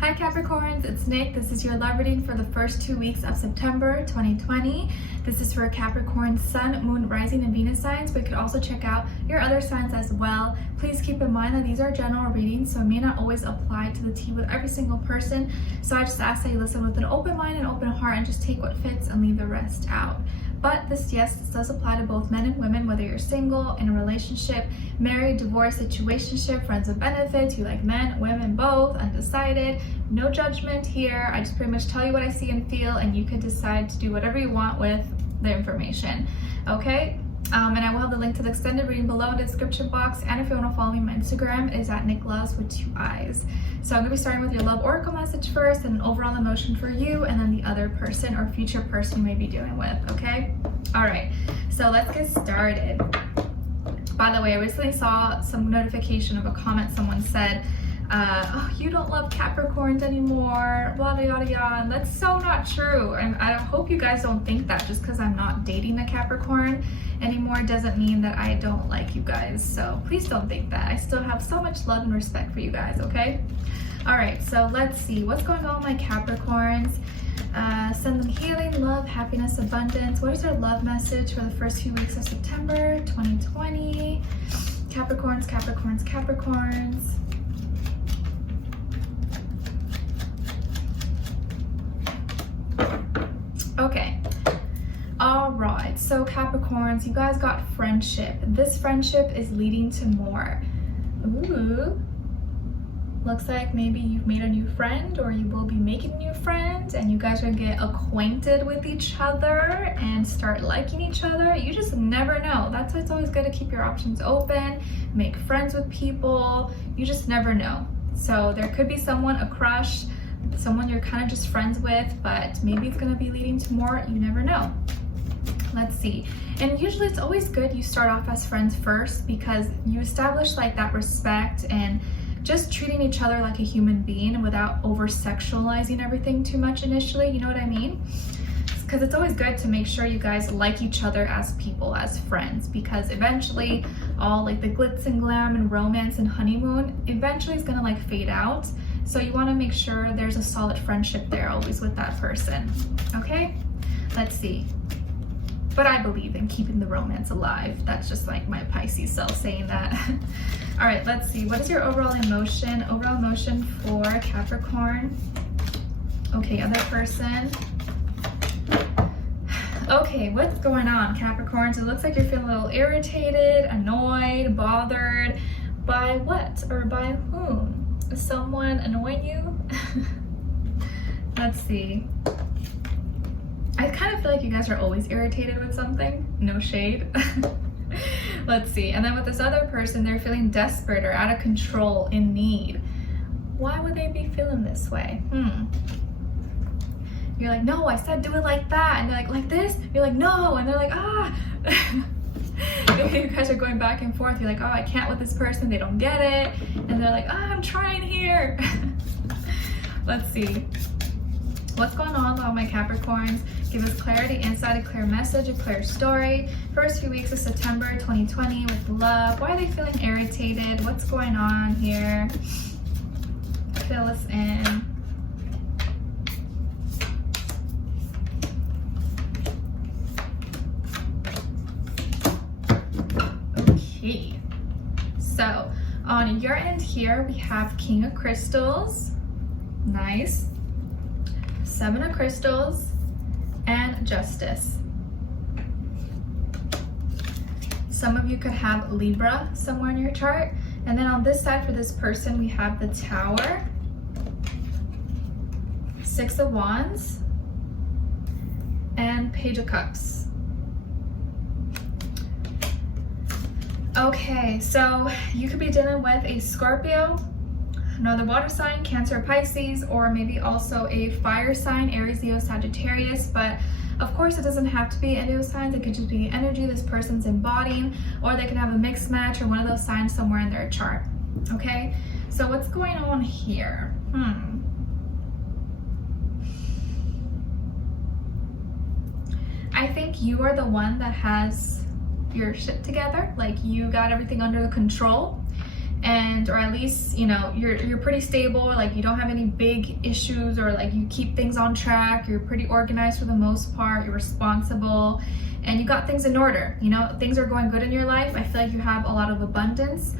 Hi Capricorns, it's Nick. This is your love reading for the first 2 weeks of September 2020. This is for Capricorn, Sun, Moon, Rising, and Venus signs, but you could also check out your other signs as well. Please keep in mind that these are general readings, so it may not always apply to the T with every single person. So I just ask that you listen with an open mind and open heart and just take what fits and leave the rest out. But this does apply to both men and women, whether you're single, in a relationship, married, divorced, situationship, friends with benefits, you like men, women, both, undecided. No judgment here. I just pretty much tell you what I see and feel, and you can decide to do whatever you want with the information. Okay? And I will have the link to the extended reading below in the description box. And if you want to follow me, my Instagram is at Nicloves with 2 eyes. So I'm going to be starting with your love oracle message first, and an overall emotion for you, and then the other person or future person you may be dealing with. Okay? All right. So let's get started. By the way, I recently saw some notification of a comment someone said, oh, you don't love Capricorns anymore, blah, yada, yada. And that's so not true. I hope you guys don't think that just because I'm not dating a Capricorn anymore doesn't mean that I don't like you guys. So please don't think that. I still have so much love and respect for you guys, okay? All right, so let's see. What's going on with my Capricorns? Send them healing, love, happiness, abundance. What is your love message for the first few weeks of September 2020? Capricorns, Capricorns, Capricorns. Okay. All right. So Capricorns, you guys got friendship. This friendship is leading to more. Ooh. Looks like maybe you've made a new friend, or you will be making new friends, and you guys are gonna get acquainted with each other and start liking each other. You just never know. That's why it's always good to keep your options open, make friends with people. You just never know. So there could be someone, a crush, someone you're kind of just friends with, but maybe it's gonna be leading to more. You never know. Let's see. And usually it's always good you start off as friends first, because you establish like that respect and just treating each other like a human being without over sexualizing everything too much initially. You know what I mean? Because it's always good to make sure you guys like each other as people, as friends, because eventually all like the glitz and glam and romance and honeymoon eventually is gonna like fade out. So you want to make sure there's a solid friendship there always with that person. Okay? Let's see. But I believe in keeping the romance alive. That's just like my Pisces self saying that. All right, let's see. What is your overall emotion? Overall emotion for Capricorn. Okay, other person. Okay, what's going on, Capricorns? It looks like you're feeling a little irritated, annoyed, bothered. By what or by whom? Is someone annoying you? Let's see. I kind of feel like you guys are always irritated with something. No shade. Let's see. And then with this other person, they're feeling desperate or out of control, in need. Why would they be feeling this way? You're like, no, I said do it like that. And they're like this? You're like, no. And they're like, ah. You guys are going back and forth. You're like, oh, I can't with this person. They don't get it. And they're like, oh, I'm trying here. Let's see. What's going on with all my Capricorns? Give us clarity, insight, a clear message, a clear story. First few weeks of September 2020 with love. Why are they feeling irritated? What's going on here? Fill us in. Okay. So on your end here, we have King of Crystals. Nice. 7 of Crystals, and Justice. Some of you could have Libra somewhere in your chart. And then on this side for this person, we have the Tower, 6 of Wands, and Page of Cups. Okay, so you could be dealing with a Scorpio, another water sign, Cancer, Pisces, or maybe also a fire sign, Aries, Leo, Sagittarius. But of course it doesn't have to be any of those signs. It could just be energy this person's embodying, or they can have a mixed match or one of those signs somewhere in their chart. Okay, so what's going on here? I think you are the one that has your shit together, like you got everything under control. and or at least, you know, you're pretty stable, like you don't have any big issues, or like you keep things on track, you're pretty organized for the most part, you're responsible, and you got things in order, you know, things are going good in your life. I feel like you have a lot of abundance.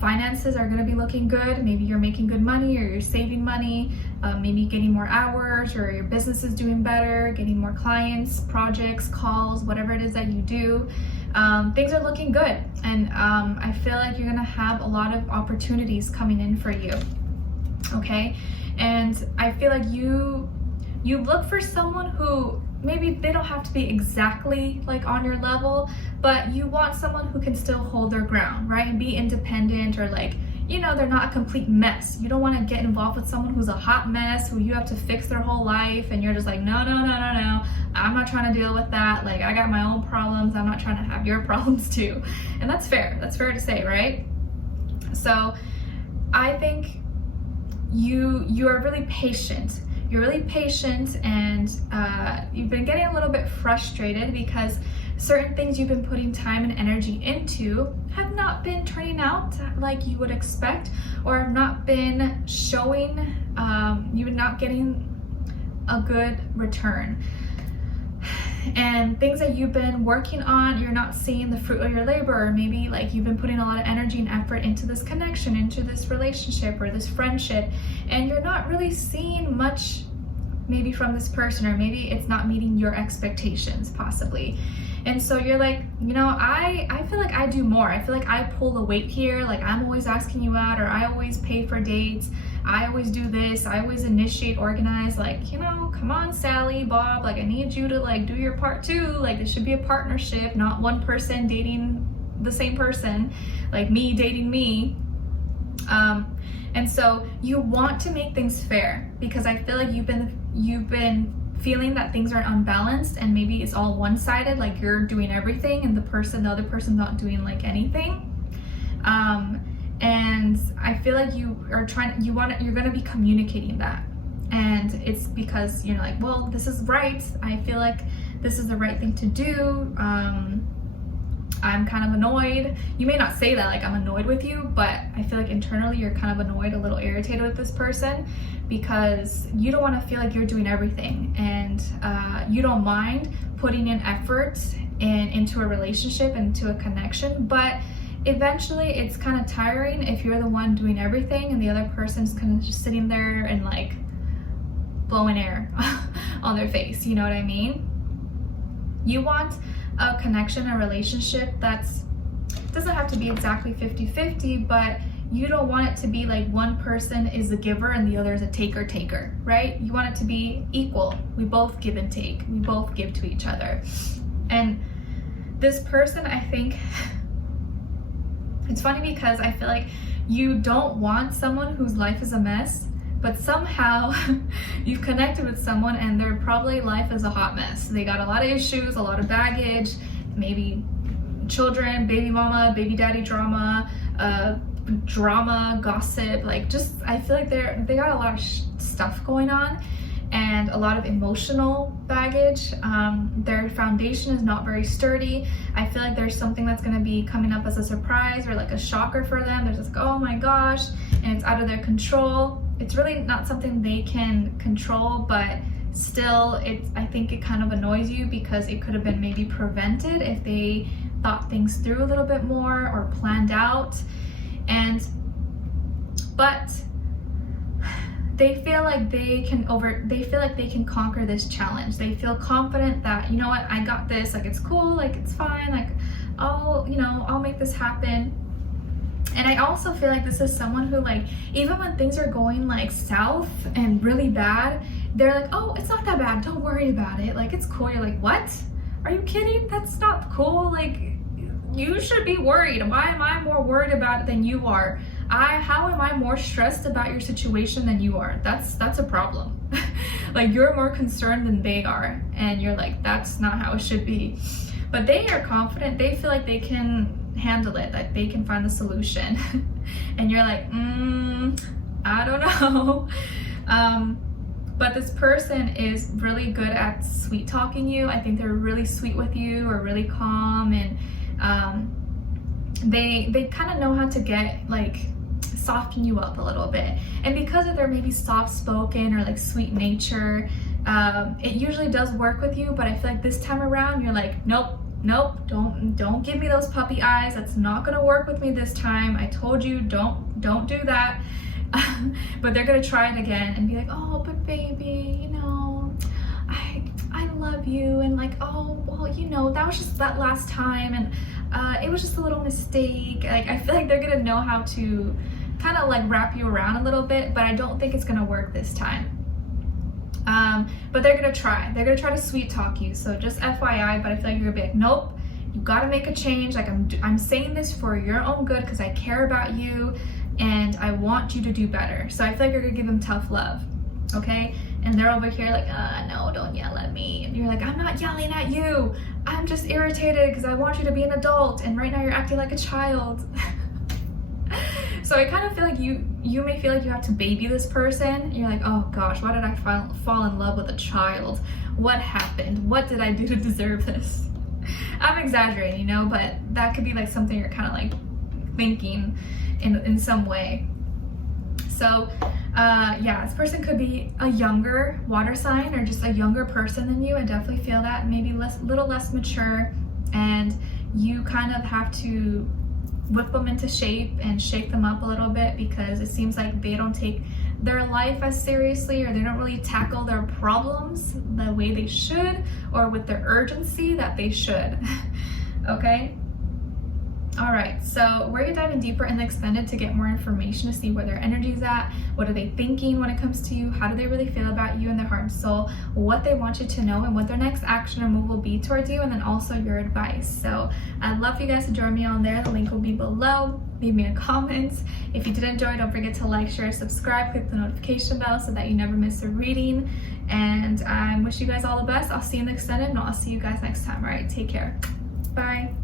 Finances are going to be looking good. Maybe you're making good money, or you're saving money, maybe getting more hours, or your business is doing better, getting more clients, projects, calls, whatever it is that you do. Things are looking good, and I feel like you're going to have a lot of opportunities coming in for you. Okay, and I feel like you look for someone who maybe they don't have to be exactly like on your level, but you want someone who can still hold their ground, right? And be independent, or like, you know, they're not a complete mess. You don't want to get involved with someone who's a hot mess, who you have to fix their whole life, and you're just like, no, I'm not trying to deal with that. Like, I got my own problems. I'm not trying to have your problems too. And that's fair. That's fair to say, right? So I think you are really patient. You're really patient, and you've been getting a little bit frustrated because certain things you've been putting time and energy into have not been turning out like you would expect, or have not been showing, you're not getting a good return. And things that you've been working on, you're not seeing the fruit of your labor, or maybe like you've been putting a lot of energy and effort into this connection, into this relationship or this friendship, and you're not really seeing much maybe from this person, or maybe it's not meeting your expectations possibly. And so you're like, you know, I feel like I do more. I feel like I pull the weight here. Like, I'm always asking you out, or I always pay for dates. I always do this. I always initiate, organize. Like, you know, come on, Sally, Bob. Like, I need you to like do your part too. Like, this should be a partnership, not one person dating the same person. Like me dating me. And so you want to make things fair, because I feel like you've been feeling that things are unbalanced, and maybe it's all one-sided, like you're doing everything and the other person's not doing like anything. And I feel like you're going to be communicating that, and it's because you're like, well, this is right. I feel like this is the right thing to do. I'm kind of annoyed. You may not say that, like, I'm annoyed with you, but I feel like internally you're kind of annoyed, a little irritated with this person, because you don't want to feel like you're doing everything, and you don't mind putting in effort into a relationship, into a connection, but eventually it's kind of tiring if you're the one doing everything and the other person's kind of just sitting there and like blowing air on their face, you know what I mean? You want a connection, a relationship doesn't have to be exactly 50-50, but you don't want it to be like one person is a giver and the other is a taker, right? You want it to be equal. We both give and take. We both give to each other. And this person, I think, it's funny because I feel like you don't want someone whose life is a mess, but somehow you've connected with someone and their probably life is a hot mess. They got a lot of issues, a lot of baggage, maybe children, baby mama, baby daddy drama, gossip, like just, I feel like they got a lot of stuff going on and a lot of emotional baggage. Their foundation is not very sturdy. I feel like there's something that's going to be coming up as a surprise or like a shocker for them. They're just like, oh my gosh, and it's out of their control. It's really not something they can control, but still, I think it kind of annoys you because it could have been maybe prevented if they thought things through a little bit more or planned out. But they feel like they can conquer this challenge. They feel confident that, you know what, I got this, like it's cool, like it's fine, like I'll make this happen. And I also feel like this is someone who, like, even when things are going like south and really bad, they're like, oh, it's not that bad, don't worry about it, like it's cool. You're like, what? Are you kidding? That's not cool. Like, you should be worried. Why am I more worried about it than you are? How am I more stressed about your situation than you are? That's a problem. Like, you're more concerned than they are, and you're like, that's not how it should be. But they are confident. They feel like they can handle it, like they can find the solution. And you're like, I don't know. But this person is really good at sweet talking you. I think they're really sweet with you, or really calm, and they kind of know how to get like soften you up a little bit, and because of their maybe soft spoken or like sweet nature, it usually does work with you. But I feel like this time around you're like, nope, don't give me those puppy eyes. That's not gonna work with me this time. I told you, don't do that. But they're gonna try it again and be like, oh, but baby, you know, I love you, and like, oh, well, you know, that was just that last time, and it was just a little mistake. Like, I feel like they're gonna know how to kind of like wrap you around a little bit, but I don't think it's gonna work this time. But they're gonna try to sweet talk you, so just FYI. But I feel like you're gonna be like, nope, you gotta make a change. Like, I'm saying this for your own good, because I care about you and I want you to do better. So I feel like you're gonna give them tough love, okay? And they're over here like, no, don't yell at me. And you're like, I'm not yelling at you, I'm just irritated because I want you to be an adult, and right now you're acting like a child. So I kind of feel like you may feel like you have to baby this person. You're like, oh gosh, why did I fall in love with a child? What happened? What did I do to deserve this? I'm exaggerating, you know, but that could be like something you're kind of like thinking in some way. So yeah, this person could be a younger water sign or just a younger person than you. I definitely feel that, maybe little less mature, and you kind of have to whip them into shape and shake them up a little bit, because it seems like they don't take their life as seriously, or they don't really tackle their problems the way they should, or with the urgency that they should. Okay? All right, so we're diving deeper in the extended to get more information, to see where their energy's at, what are they thinking when it comes to you, how do they really feel about you and their heart and soul, what they want you to know, and what their next action or move will be towards you, and then also your advice. So I'd love for you guys to join me on there. The link will be below. Leave me a comment. If you did enjoy, don't forget to like, share, subscribe, click the notification bell so that you never miss a reading. And I wish you guys all the best. I'll see you in the extended, and I'll see you guys next time. All right, take care. Bye.